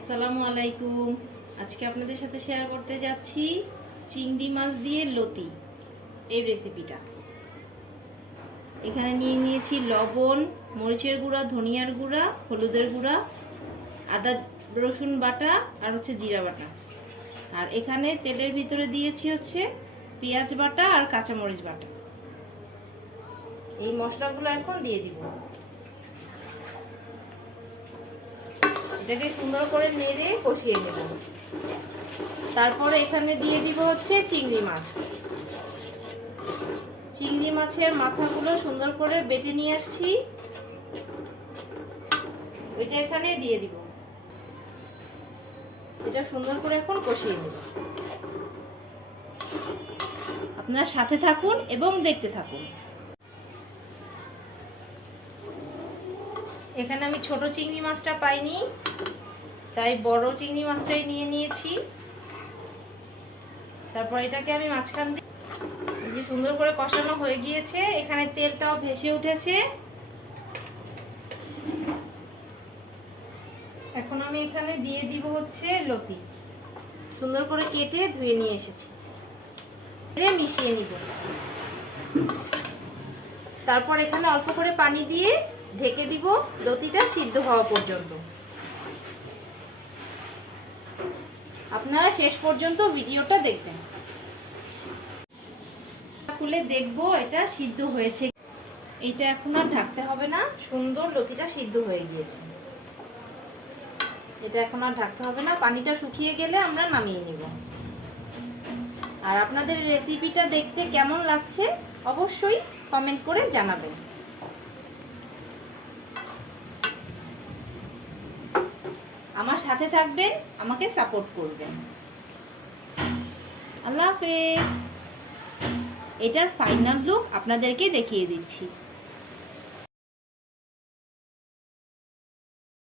আসসালামু আলাইকুম। আজকে আপনাদের সাথে শেয়ার করতে যাচ্ছি চিংড়ি মাছ দিয়ে লতি এই রেসিপিটা। এখানে নিয়ে নিয়েছি লবণ, মরিচের গুঁড়া, ধনিয়ার গুঁড়া, হলুদের গুঁড়া, আদা রসুন বাটা আর জিরা বাটা। আর এখানে তেলের ভিতরে দিয়েছি পেঁয়াজ বাটা আর কাঁচামরিচ বাটা। এই মশলাগুলো এখন দিয়ে দিব। এটাকে সুন্দর করে নেড়ে কষিয়ে নেব। তারপরে এখানে দিয়ে দিব চিংড়ি মাছ। চিংড়ি মাছের মাথাগুলো সুন্দর করে বেটে নিয়ে আসছি, এটা এখানে দিয়ে দিব। এটা সুন্দর করে এখন কষিয়ে নেব। আপনারা সাথে থাকুন এবং দেখতে থাকুন। এখানে আমি ছোট চিংড়ি মাছটা পাইনি, তাই বড় চিংড়ি মাছটাই নিয়ে নিয়েছি। তারপর এটাকে আমি মাঝখান দিয়ে সুন্দর করে কষানো হয়ে গিয়েছে। এখানে তেলটাও ভেসে উঠেছে। এখন আমি এখানে দিয়ে দিব লতি, সুন্দর করে কেটে ধুয়ে নিয়ে এসেছি। মিশিয়ে নিব। তারপর এখানে অল্প করে পানি দিয়ে ঢেকে দিব লতিটা সিদ্ধ হওয়া পর্যন্ত। আপনারা শেষ পর্যন্ত ভিডিওটা দেখবেন। খুলে দেখবো এটা সিদ্ধ হয়েছে। এটা এখন আর ঢাকতে হবে না, সুন্দর লতিটা সিদ্ধ হয়ে গিয়েছে। এটা এখন আর ঢাকতে হবে না, পানিটা শুকিয়ে গেলে আমরা নামিয়ে নিব। আর আপনাদের রেসিপিটা দেখতে কেমন লাগছে অবশ্যই কমেন্ট করে জানাবেন। আমার সাথে থাকবেন, আমাকে সাপোর্ট করবেন। আল্লাহ হাফেজ। এটার ফাইনাল লুক আপনাদেরকে দেখিয়ে দিচ্ছি।